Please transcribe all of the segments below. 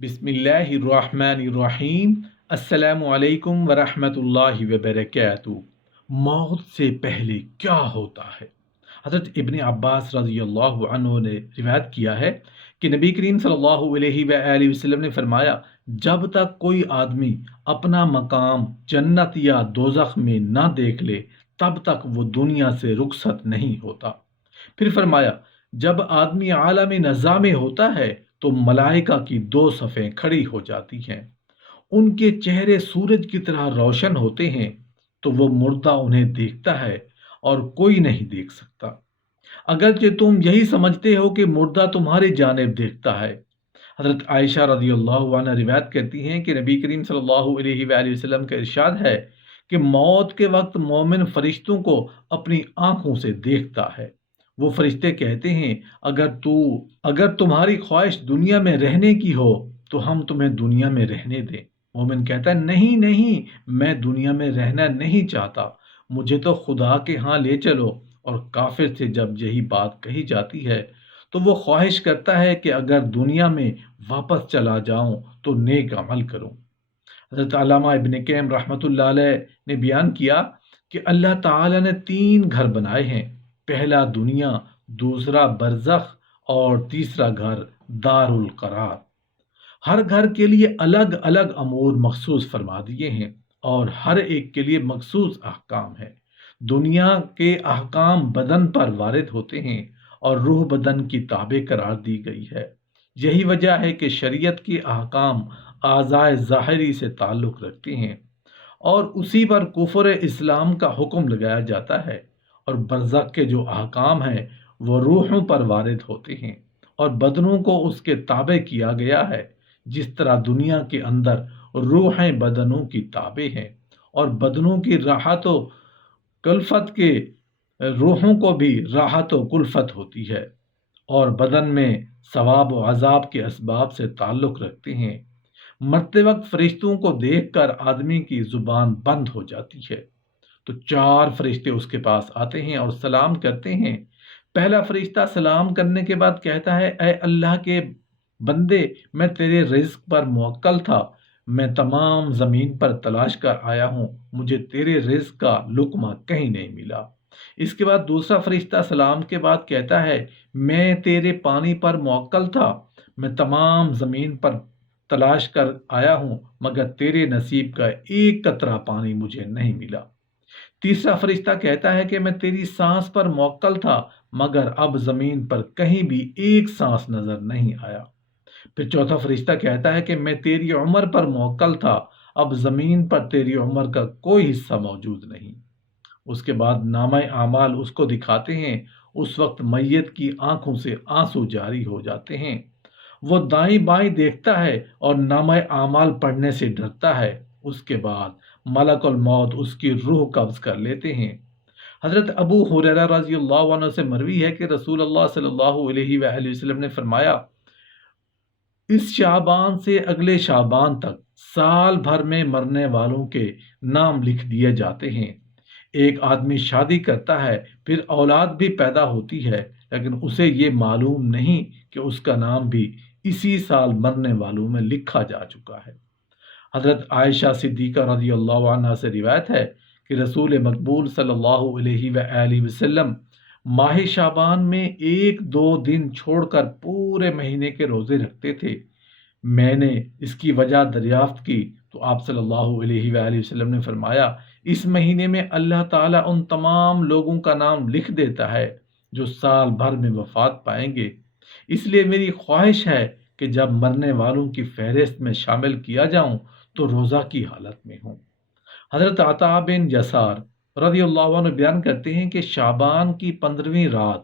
بسم اللہ الرحمن الرحیم۔ السلام علیکم ورحمۃ اللہ وبرکاتہ۔ موت سے پہلے کیا ہوتا ہے؟ حضرت ابن عباس رضی اللہ عنہ نے روایت کیا ہے کہ نبی کریم صلی اللہ علیہ وآلہ وسلم نے فرمایا، جب تک کوئی آدمی اپنا مقام جنت یا دوزخ میں نہ دیکھ لے تب تک وہ دنیا سے رخصت نہیں ہوتا۔ پھر فرمایا، جب آدمی عالم نزا میں ہوتا ہے تو ملائکہ کی دو صفیں کھڑی ہو جاتی ہیں، ان کے چہرے سورج کی طرح روشن ہوتے ہیں، تو وہ مردہ انہیں دیکھتا ہے اور کوئی نہیں دیکھ سکتا، اگرچہ تم یہی سمجھتے ہو کہ مردہ تمہاری جانب دیکھتا ہے۔ حضرت عائشہ رضی اللہ عنہ روایت کرتی ہیں کہ نبی کریم صلی اللہ علیہ وآلہ وسلم کا ارشاد ہے کہ موت کے وقت مومن فرشتوں کو اپنی آنکھوں سے دیکھتا ہے۔ وہ فرشتے کہتے ہیں، اگر تمہاری خواہش دنیا میں رہنے کی ہو تو ہم تمہیں دنیا میں رہنے دیں۔ مومن کہتا ہے، نہیں نہیں، میں دنیا میں رہنا نہیں چاہتا، مجھے تو خدا کے ہاں لے چلو۔ اور کافر سے جب یہی بات کہی جاتی ہے تو وہ خواہش کرتا ہے کہ اگر دنیا میں واپس چلا جاؤں تو نیک عمل کروں۔ حضرت علامہ ابن قیم رحمۃ اللہ علیہ نے بیان کیا کہ اللہ تعالیٰ نے 3 گھر بنائے ہیں، پہلا دنیا، دوسرا برزخ اور تیسرا گھر دار القرار۔ ہر گھر کے لیے الگ الگ امور مخصوص فرما دیے ہیں اور ہر ایک کے لیے مخصوص احکام ہیں۔ دنیا کے احکام بدن پر وارد ہوتے ہیں اور روح بدن کی تابع قرار دی گئی ہے۔ یہی وجہ ہے کہ شریعت کے احکام اعضائے ظاہری سے تعلق رکھتے ہیں اور اسی پر کفر اسلام کا حکم لگایا جاتا ہے، اور برزخ کے جو احکام ہیں وہ روحوں پر وارد ہوتے ہیں اور بدنوں کو اس کے تابع کیا گیا ہے، جس طرح دنیا کے اندر روحیں بدنوں کی تابع ہیں اور بدنوں کی راحت و کلفت کے روحوں کو بھی راحت و کلفت ہوتی ہے، اور بدن میں ثواب و عذاب کے اسباب سے تعلق رکھتے ہیں۔ مرتے وقت فرشتوں کو دیکھ کر آدمی کی زبان بند ہو جاتی ہے تو 4 فرشتے اس کے پاس آتے ہیں اور سلام کرتے ہیں۔ پہلا فرشتہ سلام کرنے کے بعد کہتا ہے، اے اللہ کے بندے، میں تیرے رزق پر موکل تھا، میں تمام زمین پر تلاش کر آیا ہوں، مجھے تیرے رزق کا لقمہ کہیں نہیں ملا۔ اس کے بعد دوسرا فرشتہ سلام کے بعد کہتا ہے، میں تیرے پانی پر موکل تھا، میں تمام زمین پر تلاش کر آیا ہوں، مگر تیرے نصیب کا ایک قطرہ پانی مجھے نہیں ملا۔ تیسرا فرشتہ کہتا ہے کہ میں تیری سانس پر موکل تھا، مگر اب زمین پر کہیں بھی ایک سانس نظر نہیں آیا۔ پھر چوتھا فرشتہ کہتا ہے کہ میں تیری عمر پر موکل تھا، اب زمین پر تیری عمر کا کوئی حصہ موجود نہیں۔ اس کے بعد نامہ اعمال اس کو دکھاتے ہیں، اس وقت میت کی آنکھوں سے آنسو جاری ہو جاتے ہیں، وہ دائیں بائیں دیکھتا ہے اور نامہ اعمال پڑھنے سے ڈرتا ہے۔ اس کے بعد ملک الموت اس کی روح قبض کر لیتے ہیں۔ حضرت ابو ہریرہ رضی اللہ عنہ سے مروی ہے کہ رسول اللہ صلی اللہ علیہ وآلہ وسلم نے فرمایا، اس شعبان سے اگلے شعبان تک سال بھر میں مرنے والوں کے نام لکھ دیے جاتے ہیں۔ ایک آدمی شادی کرتا ہے، پھر اولاد بھی پیدا ہوتی ہے، لیکن اسے یہ معلوم نہیں کہ اس کا نام بھی اسی سال مرنے والوں میں لکھا جا چکا ہے۔ حضرت عائشہ صدیقہ رضی اللہ عنہ سے روایت ہے کہ رسول مقبول صلی اللہ علیہ وآلہ وسلم ماہ شعبان میں 1-2 دن چھوڑ کر پورے مہینے کے روزے رکھتے تھے۔ میں نے اس کی وجہ دریافت کی تو آپ صلی اللہ علیہ وآلہ وسلم نے فرمایا، اس مہینے میں اللہ تعالیٰ ان تمام لوگوں کا نام لکھ دیتا ہے جو سال بھر میں وفات پائیں گے، اس لیے میری خواہش ہے کہ جب مرنے والوں کی فہرست میں شامل کیا جاؤں تو روزہ کی حالت میں ہوں۔ حضرت عطا بن یسار رضی اللہ عنہ بیان کرتے ہیں کہ شعبان کی 15ویں رات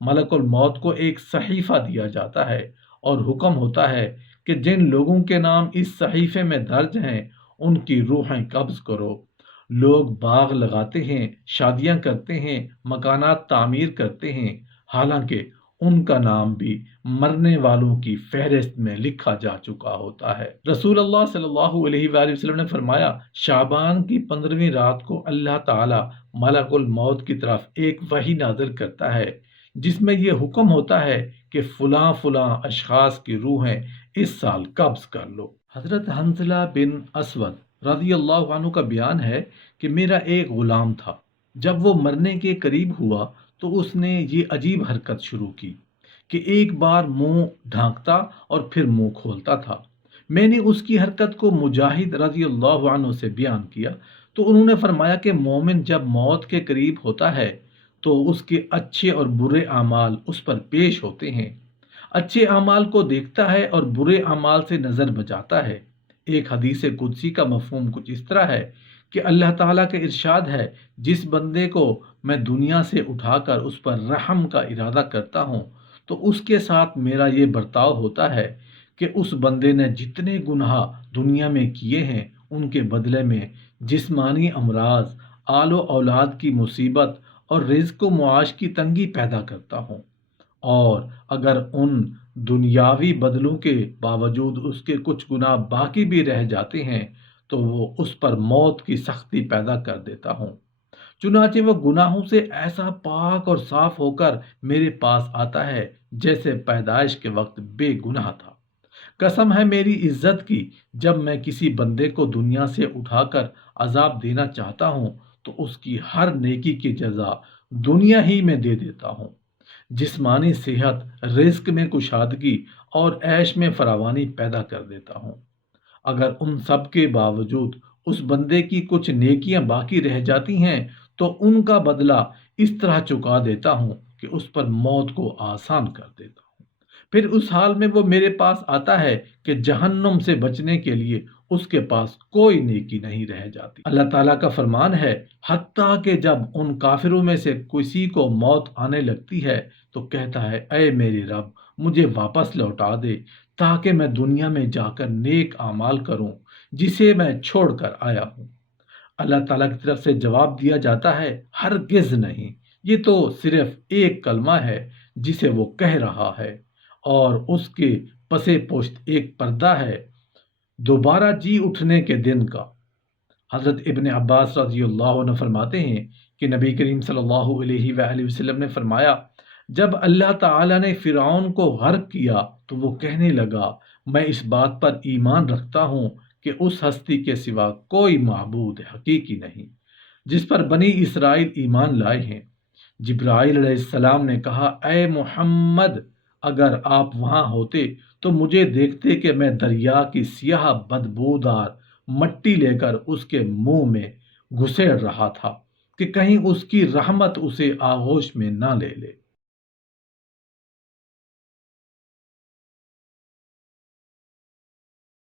ملک الموت کو ایک صحیفہ دیا جاتا ہے اور حکم ہوتا ہے کہ جن لوگوں کے نام اس صحیفے میں درج ہیں ان کی روحیں قبض کرو۔ لوگ باغ لگاتے ہیں، شادیاں کرتے ہیں، مکانات تعمیر کرتے ہیں، حالانکہ ان کا نام بھی مرنے والوں کی فہرست میں لکھا جا چکا ہوتا ہے۔ رسول اللہ صلی اللہ علیہ وآلہ وسلم نے فرمایا، شعبان کی 15ویں رات کو اللہ تعالی ملک الموت کی طرف ایک وحی نازل کرتا ہے جس میں یہ حکم ہوتا ہے کہ فلاں فلاں اشخاص کی روحیں اس سال قبض کر لو۔ حضرت حنظلہ بن اسود رضی اللہ عنہ کا بیان ہے کہ میرا ایک غلام تھا، جب وہ مرنے کے قریب ہوا تو اس نے یہ عجیب حرکت شروع کی کہ ایک بار منہ ڈھانکتا اور پھر منہ کھولتا تھا۔ میں نے اس کی حرکت کو مجاہد رضی اللہ عنہ سے بیان کیا تو انہوں نے فرمایا کہ مومن جب موت کے قریب ہوتا ہے تو اس کے اچھے اور برے اعمال اس پر پیش ہوتے ہیں، اچھے اعمال کو دیکھتا ہے اور برے اعمال سے نظر بچاتا ہے۔ ایک حدیث قدسی کا مفہوم کچھ اس طرح ہے کہ اللہ تعالیٰ کا ارشاد ہے، جس بندے کو میں دنیا سے اٹھا کر اس پر رحم کا ارادہ کرتا ہوں تو اس کے ساتھ میرا یہ برتاؤ ہوتا ہے کہ اس بندے نے جتنے گناہ دنیا میں کیے ہیں ان کے بدلے میں جسمانی امراض، آل و اولاد کی مصیبت اور رزق و معاش کی تنگی پیدا کرتا ہوں، اور اگر ان دنیاوی بدلوں کے باوجود اس کے کچھ گناہ باقی بھی رہ جاتے ہیں تو وہ اس پر موت کی سختی پیدا کر دیتا ہوں، چنانچہ وہ گناہوں سے ایسا پاک اور صاف ہو کر میرے پاس آتا ہے جیسے پیدائش کے وقت بے گناہ تھا۔ قسم ہے میری عزت کی، جب میں کسی بندے کو دنیا سے اٹھا کر عذاب دینا چاہتا ہوں تو اس کی ہر نیکی کی جزا دنیا ہی میں دے دیتا ہوں، جسمانی صحت، رزق میں کشادگی اور عیش میں فراوانی پیدا کر دیتا ہوں۔ اگر ان سب کے باوجود اس بندے کی کچھ نیکیاں باقی رہ جاتی ہیں تو ان کا بدلہ اس طرح چکا دیتا ہوں کہ اس پر موت کو آسان کر دیتا ہوں۔ پھر اس حال میں وہ میرے پاس آتا ہے کہ جہنم سے بچنے کے لیے اس کے پاس کوئی نیکی نہیں رہ جاتی۔ اللہ تعالیٰ کا فرمان ہے، حتیٰ کہ جب ان کافروں میں سے کسی کو موت آنے لگتی ہے تو کہتا ہے، اے میرے رب مجھے واپس لوٹا دے تاکہ میں دنیا میں جا کر نیک اعمال کروں جسے میں چھوڑ کر آیا ہوں۔ اللہ تعالیٰ کی طرف سے جواب دیا جاتا ہے، ہرگز نہیں، یہ تو صرف ایک کلمہ ہے جسے وہ کہہ رہا ہے، اور اس کے پس پشت ایک پردہ ہے دوبارہ جی اٹھنے کے دن کا۔ حضرت ابن عباس رضی اللہ عنہ فرماتے ہیں کہ نبی کریم صلی اللہ علیہ وآلہ وسلم نے فرمایا، جب اللہ تعالیٰ نے فرعون کو غرق کیا تو وہ کہنے لگا، میں اس بات پر ایمان رکھتا ہوں کہ اس ہستی کے سوا کوئی معبود حقیقی نہیں جس پر بنی اسرائیل ایمان لائے ہیں۔ جبرائیل علیہ السلام نے کہا، اے محمد اگر آپ وہاں ہوتے تو مجھے دیکھتے کہ میں دریا کی سیاہ بدبودار مٹی لے کر اس کے منہ میں گھسیڑ رہا تھا کہ کہیں اس کی رحمت اسے آغوش میں نہ لے لے۔